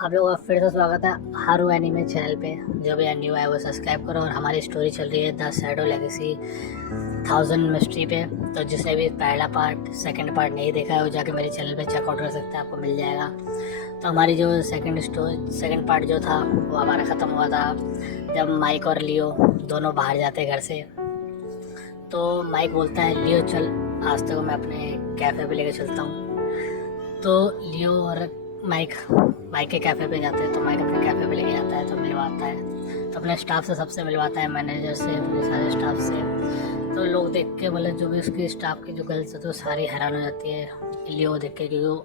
आप लोगों का फिर से स्वागत है हारू एनीमे चैनल पे। जो भी न्यू है वो सब्सक्राइब करो। और हमारी स्टोरी चल रही है द शैडो लेगेसी 1000 मिस्ट्री पे। तो जिसने भी पहला पार्ट सेकंड पार्ट नहीं देखा है वो जाके मेरे चैनल पे चेकआउट कर सकता है, आपको मिल जाएगा। तो हमारी जो सेकंड पार्ट जो था वो हमारा ख़त्म हुआ था जब माइक और लियो दोनों बाहर जाते हैं घर से। तो माइक बोलता है लियो चल, आज तक मैं अपने कैफ़े पे लेके चलता हूँ। तो लियो और माइक माइक के कैफ़े पे जाते हैं। तो माइक अपने कैफ़े पे लेके जाता है, तो मिलवाता है, तो अपने स्टाफ से सबसे मिलवाता है, मैनेजर से, अपने सारे स्टाफ से। तो लोग देख के मतलब जो भी उसकी स्टाफ की जो गर्ल्स है तो सारी हैरान हो जाती है लियो देख के, क्योंकि वो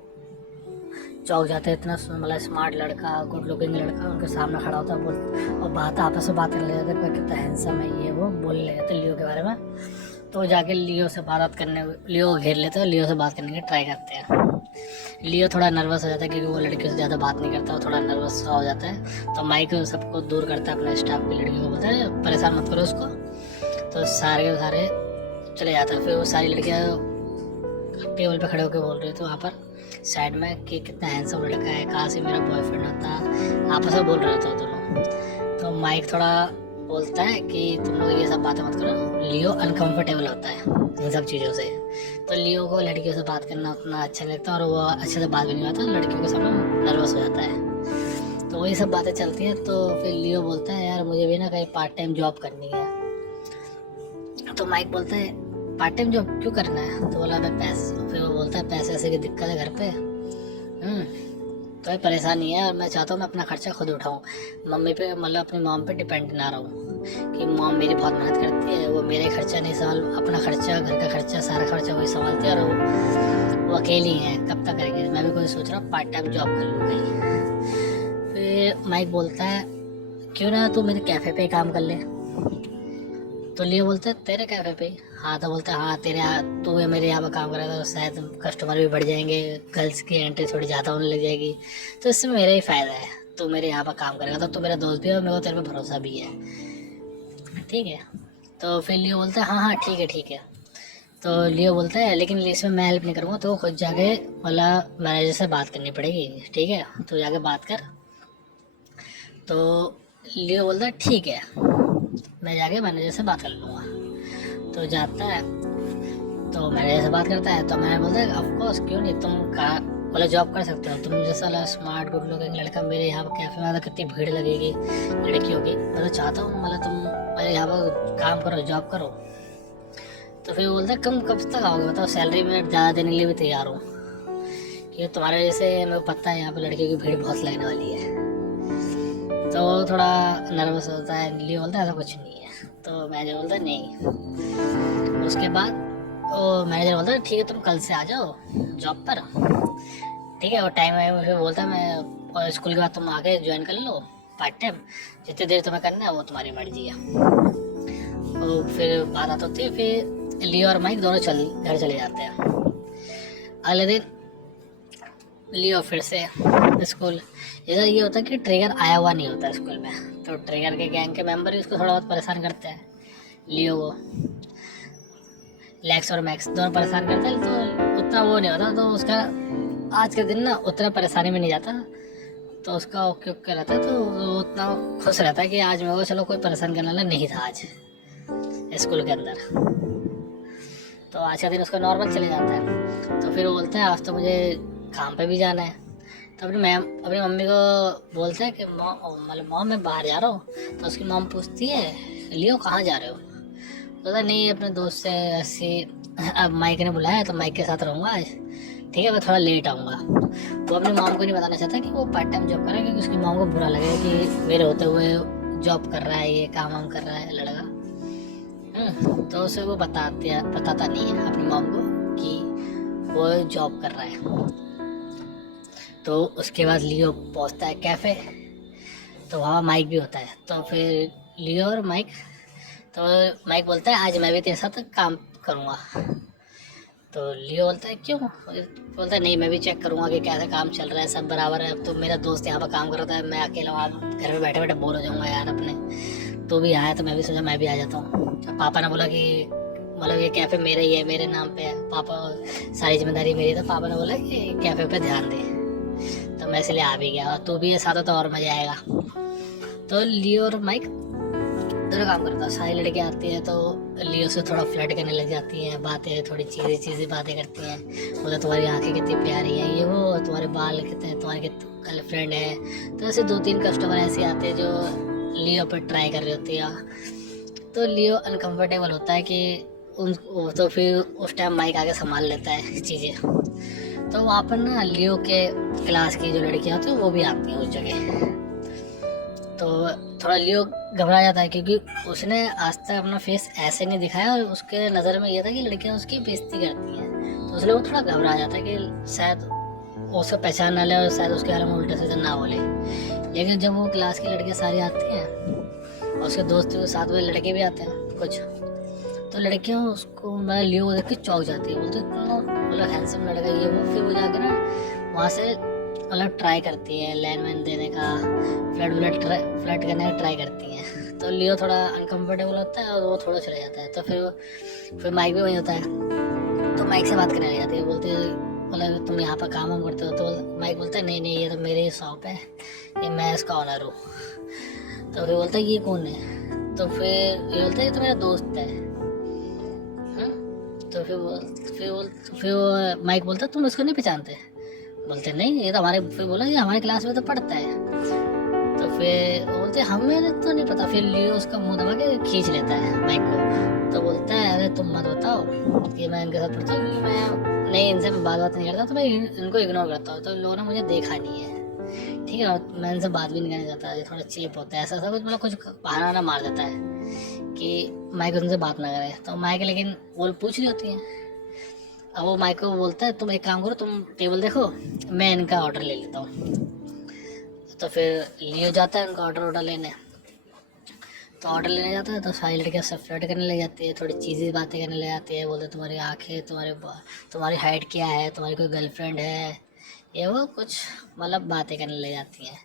चौंक जाते हैं। इतना मतलब स्मार्ट लड़का, गुड लुकिंग लड़का उनके सामने खड़ा होता है, बोल और बात आपस में बात कर ले जाते हैं, कितना हैंडसम है ये वो बोल ले जाते लियो के बारे में। तो वो जाके लियो से बात करने, लियो को घेर लेते हैं और लियो से बात करने की ट्राई करते हैं। लियो थोड़ा नर्वस हो जाता है क्योंकि वो लड़कियों से ज़्यादा बात नहीं करता, वो थोड़ा नर्वस सा हो जाता है। तो माइक सबको दूर करता है, अपने स्टाफ की लड़कियों को बोलता है परेशान मत करो उसको। तो सारे के सारे चले जाते हैं। फिर वो सारी लड़कियाँ टेबल पे खड़े होकर बोल रही थी वहाँ पर साइड में कि कितना हैंडसम लड़का है, कहाँ से मेरा बॉयफ्रेंड होता, आपस में बोल रहे थे दोनों। तो माइक थोड़ा बोलता है कि तुम लोग ये सब बातें मत करो। लियो अनकंफर्टेबल होता है इन सब चीज़ों से। तो लियो को लड़कियों से बात करना उतना अच्छा लगता है और वो अच्छे से बात भी नहीं करता, लड़कियों के सामने नर्वस हो जाता है। तो वही सब बातें चलती हैं। तो फिर लियो बोलता है यार मुझे भी ना कहीं पार्ट टाइम जॉब करनी है। तो माइक बोलता है पार्ट टाइम जॉब क्यों करना है? तो बोला मैं पैसे, फिर वो बोलता है पैसे ऐसे की दिक्कत है घर पे, तो ये परेशानी है और मैं चाहता हूँ मैं अपना खर्चा खुद उठाऊँ, मम्मी पे मतलब अपनी मॉम पे डिपेंड ना रहूँ कि मॉम मेरी बहुत मेहनत करती है, वो मेरे खर्चा नहीं संभाल, अपना खर्चा घर का खर्चा सारा खर्चा वही संभालते हैं और वो अकेली हैं, कब तक करेंगे। मैं भी कोई सोच रहा हूँ पार्ट टाइम जॉब कर लूँ कहीं। फिर माइक बोलता है क्यों ना तू मेरे कैफ़े पे काम कर ले। तो लियो बोलता है तेरे कैफ़े पे? हाँ। तो बोलता है हाँ तेरे यहाँ, तू मेरे यहाँ पर काम कर रहा था तो शायद कस्टमर भी बढ़ जाएंगे, गर्ल्स की एंट्री थोड़ी ज़्यादा होने लग जाएगी, तो इससे मेरा ही फ़ायदा है। तू मेरे यहाँ पर काम करेगा तो तू मेरा दोस्त भी है और मेरे को तेरे पे भरोसा भी है, ठीक है। तो फिर लियो बोलता है हाँ हाँ ठीक है ठीक है। तो लियो बोलता है लेकिन इसमें मैं हेल्प नहीं करूँगा, तो खुद जाके मतलब मैनेजर से बात करनी पड़ेगी, ठीक है, तो जाके बात कर। तो लियो बोलता है ठीक है, मैं जाके मैनेजर से बात कर लूँगा। तो जाता है, तो मैनेजर से बात करता है। तो मैंने बोलता है ऑफकोर्स क्यों नहीं, तुम का मतलब जॉब कर सकते हो, तुम जैसा स्मार्ट गुड लुकिंग लड़का मेरे यहाँ पर कैफे में आता, कितनी भीड़ लगेगी लड़कियों की, मैं तो चाहता हूँ मतलब तुम मेरे यहाँ पर काम करो, जॉब करो। तो फिर बोलता है तुम कब तक आओगे, बताओ सैलरी में ज़्यादा देने के लिए भी तैयार हूँ, क्योंकि तुम्हारे जैसे मेरे को पता है यहाँ पर लड़कियों की भीड़ बहुत लगने वाली है। तो थोड़ा नर्वस होता है, लिए बोलता है ऐसा कुछ नहीं है। तो मैनेजर बोलता है नहीं। उसके बाद तो मैनेजर बोलता है ठीक है तुम कल से आ जाओ जॉब पर, ठीक है। और टाइम है फिर बोलता है मैं स्कूल के बाद तुम आके ज्वाइन कर लो पार्ट टाइम, जितनी देर तुम्हें करना है वो तुम्हारी मर्जी है। तो फिर बात आता होती है, फिर लियो और माइक दोनों घर चले जाते हैं। अगले दिन लियो फिर से स्कूल, इधर ये होता है कि ट्रिगर आया हुआ नहीं होता स्कूल में, तो ट्रिगर के गैंग के मेंबर ही उसको थोड़ा बहुत परेशान करते हैं लियो को। लेक्स और मैक्स दोनों परेशान करते हैं, तो उतना वो नहीं होता, तो उसका आज के दिन ना उतना परेशानी में नहीं जाता, तो उसका ओके ओके रहता है। तो वो उतना खुश रहता है कि आज मेरे को चलो कोई परेशान करने वाला नहीं था आज स्कूल के अंदर। तो आज का दिन उसका नॉर्मल चले जाता है। तो फिर वो बोलता है आज तो मुझे काम पे भी जाना है। तो अपनी मम्मी को बोलता है कि मतलब मॉम मैं बाहर जा रहा हूँ। तो उसकी मॉम पूछती है लियो कहाँ जा रहे हो? बोलता नहीं अपने दोस्त से ऐसे, अब माइक ने बुलाया तो माइक के साथ रहूँगा आज, ठीक है, मैं थोड़ा लेट आऊँगा। वो अपनी मॉम को नहीं बताना चाहता कि वो पार्ट टाइम जॉब कर रहा है, क्योंकि उसकी मॉम को बुरा लगेगा कि मेरे होते हुए जॉब कर रहा है, ये काम वाम कर रहा है लड़का। तो उसे वो बताता नहीं है अपनी मॉम को कि वो जॉब कर रहा है। तो उसके बाद लियो पहुंचता है कैफ़े, तो वहाँ माइक भी होता है। तो फिर लियो और माइक, तो माइक बोलता है आज मैं भी तेरे साथ काम करूँगा। तो लियो बोलता है क्यों? बोलता है नहीं मैं भी चेक करूँगा कि कैसा काम चल रहा है, सब बराबर है। अब तो मेरा दोस्त यहाँ पर काम कर रहा था, मैं अकेला वहाँ घर में बैठे बैठे बोर हो जाऊँगा यार अपने, तो भी आया तो मैं भी सोचा मैं भी आ जाता हूँ। पापा ने बोला कि मतलब ये कैफ़े मेरा ही है, मेरे नाम पे है, पापा सारी जिम्मेदारी मेरी, तो पापा ने बोला कि कैफ़े पे ध्यान दे। तो मैं इसलिए आ भी गया, और तू भी साथ हो तो और मजा आएगा। तो लियो और माइक दोनों काम करता है। सारी लड़कियाँ आती हैं तो लियो से थोड़ा फ्लर्ट करने लग जाती हैं, बातें थोड़ी चीज़ी बातें करती हैं, बोले तुम्हारी आंखें कितनी प्यारी हैं, ये वो, तुम्हारे बाल कितने, तुम्हारी गर्लफ्रेंड है। तो ऐसे 2-3 कस्टमर ऐसे आते हैं जो लियो पर ट्राई कर रही होती है। तो लियो अनकम्फर्टेबल होता है कि तो फिर उस टाइम माइक आके संभाल लेता है चीज़ें। तो वहाँ पर ना लियो के क्लास की जो लड़कियाँ होती हैं वो भी आती हैं उस जगह। तो थोड़ा लियो घबरा जाता है क्योंकि उसने आज तक अपना फेस ऐसे नहीं दिखाया, और उसके नज़र में ये था कि लड़कियां उसकी बेइज्जती करती हैं। तो इसलिए वो थोड़ा घबरा जाता है कि शायद उसे पहचान ना ले और शायद उसके बारे में उल्टे सीधे ना बोले। लेकिन जब वो क्लास की लड़कियां सारी आती हैं और उसके दोस्त के साथ में लड़के भी आते हैं कुछ, तो लड़कियां उसको मतलब लियो को देख के चौंक जाती है, बोलते मतलब हैंडसम लड़का ये वो। फिर वो जाकर ना वहाँ से मतलब ट्राई करती है लैंड वैन देने का, फ्लर्ट करने का ट्राई करती हैं। तो लियो थोड़ा अनकंफर्टेबल होता है और वो थोड़ा चला जाता है। तो फिर माइक भी वहीं होता है, तो माइक से बात करने लग जाती है, बोलती है मतलब तुम यहाँ पर काम वाम करते हो। तो माइक बोलता है नहीं ये तो मेरी शॉप है, ये मैं इसका ऑनर हूँ। तो फिर बोलता है ये कौन है? तो फिर ये बोलता है ये तो मेरा दोस्त है। तो फिर माइक बोलता है तुम उसको नहीं पहचानते? बोलते नहीं ये तो हमारे, फिर बोला ये हमारे क्लास में तो पढ़ता है। तो फिर बोलते हमें तो नहीं पता। फिर लियो उसका मुंह दबा के खींच लेता है माइक को। तो बोलता है अरे तुम मत बताओ कि मैं इनके साथ पढ़ता हूँ, क्योंकि मैं नहीं इनसे बात नहीं करता, तो मैं इनको इग्नोर करता हूँ। तो लोगों ने मुझे देखा नहीं है, ठीक है, मैं इनसे बात भी नहीं करना चाहता। ये थोड़ा चीप होता है, ऐसा कुछ मतलब कुछ बहाना मार देता है कि माइक उनसे बात ना करे। तो माइक लेकिन वो पूछ रही होती हैं। अब वो माइक को बोलता है तुम एक काम करो, तुम टेबल देखो, मैं इनका ऑर्डर ले लेता हूँ। तो फिर लियो जाता है उनका ऑर्डर लेने। तो ऑर्डर लेने जाता है तो सारी लड़कियाँ सब फ्लर्ट करने लग जाती है, थोड़ी चीज़ी बातें करने लग जाती है, बोलते तुम्हारी आँखें, तुम्हारी हाइट क्या है, तुम्हारी कोई गर्लफ्रेंड है, ये वो कुछ मतलब बातें करने लग जाती हैं।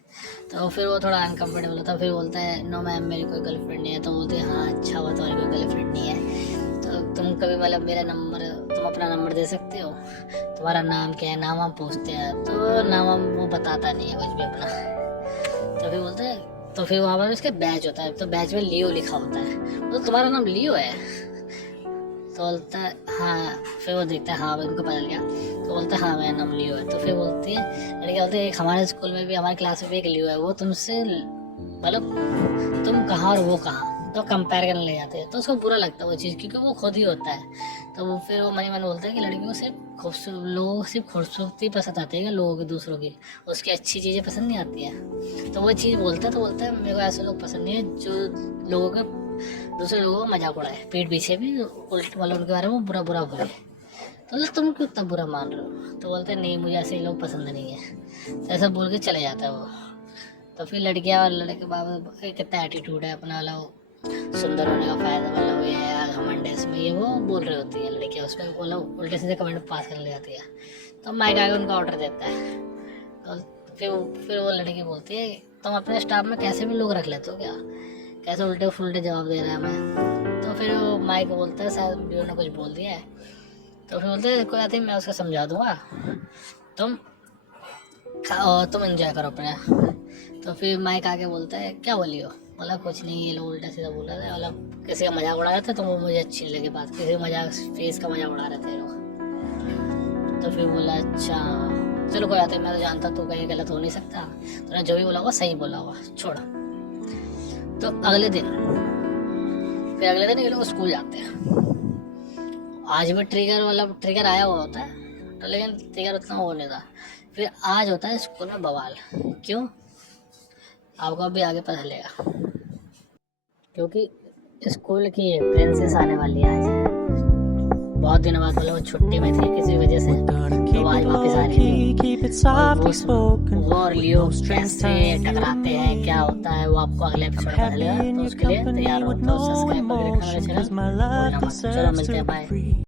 तो फिर वो थोड़ा अनकम्फर्टेबल होता है। फिर बोलता है नो मैम मेरी कोई गर्लफ्रेंड नहीं है। तो बोलते हैं हाँ अच्छा हुआ तुम्हारी कोई गर्लफ्रेंड नहीं है, तो तुम कभी मतलब मेरा नंबर, तुम अपना नंबर दे सकते हो, तुम्हारा नाम क्या है, नाम हम पूछते हैं। तो नाम हम वो बताता नहीं है कुछ भी अपना। तो फिर बोलते हैं, तो फिर वहाँ पर उसके बैच होता है, तो बैच में लियो लिखा होता है। तो तुम्हारा नाम लियो है? तो बोलता है हाँ। फिर वो देखता है हाँ उनको पता गया। तो बोलता है हाँ मेरा नाम लियो है। तो फिर बोलती है लड़कियाँ बोलती है एक हमारे स्कूल में भी, हमारे क्लास में भी एक लियो है, वो तुमसे मतलब तुम कहाँ और वो कहाँ, तो कंपेयर करने लग जाते हैं। तो उसको बुरा लगता है वो चीज़, क्योंकि वो खुद ही होता है। तो वो फिर वो मन बोलता है कि लड़कियों को लोगों को सिर्फ खूबसूरती पसंद आती है, लोगों की, दूसरों की, उसकी अच्छी चीज़ें पसंद नहीं आती है। तो वो चीज़ बोलता है, तो बोलता है मेरे को ऐसे लोग पसंद नहीं है जो लोगों के, दूसरे लोगों का मजाक उड़ाए, पीठ पीछे भी उल्ट वाला उनके बारे में बुरा बोले। तो तुम क्यों इतना बुरा मान रहे हो? तो बोलते हैं नहीं मुझे ऐसे लोग पसंद नहीं है। तो ऐसा बोल के चले जाता है वो। तो फिर लड़कियाँ और लड़के बाबा कितना एटीट्यूड है अपना वाला, सुंदर होने का फायदा मतलब ये है घमंड है इसमें, ये वो बोल रही होती है लड़कियाँ, उसमें वो उल्टे सीधे कमेंट पास कर ले जाती है। तो माइक आगे उनका ऑर्डर देता है। तो फिर वो लड़की बोलती है तुम अपने स्टाफ में कैसे भी लोग रख लेते हो क्या, कैसे उल्टे फुल्टे जवाब दे रहा है मैं। तो फिर वो माइक बोलता है शायद लियो ने कुछ बोल दिया है। तो फिर बोलते हैं कोई आती मैं उसको समझा दूँगा, तुम एंजॉय करो अपने। तो फिर माइक आके बोलता है क्या बोलियो, बोला कुछ नहीं, ये लोग उल्टा सीधा बोला था, मतलब किसी का मजाक उड़ा रहे थे तो वो मुझे अच्छी नहीं लगी बात, किसी का मजाक फेस का मजाक उड़ा रहे थे लोग। तो फिर बोला अच्छा चलो कोई आते, मैं तो जानता तू कहीं गलत हो नहीं सकता, तूने जो भी बोला होगा सही बोला होगा, छोड़। तो अगले दिन ये लोग स्कूल जाते हैं। आज भी ट्रिगर आया हुआ होता है, तो लेकिन ट्रिगर उतना हो नहीं था। फिर आज होता है स्कूल में बवाल। क्यों? आपको अभी आगे पता चलेगा, क्योंकि स्कूल की प्रिंसेस आने वाली है आज। बहुत दिनों बाद, मतलब वो छुट्टी में थी किसी वजह से, तो आज वापस आ रही थी। वो और लियो फ्रेंड्स से टकराते हैं, क्या होता है वो आपको अगले एपिसोड में पता चलेगा। तो उसके लिए तैयार हो, तो सब्सक्राइब करके रखना मेरे चैनल। चलो मिलते हैं, बाय।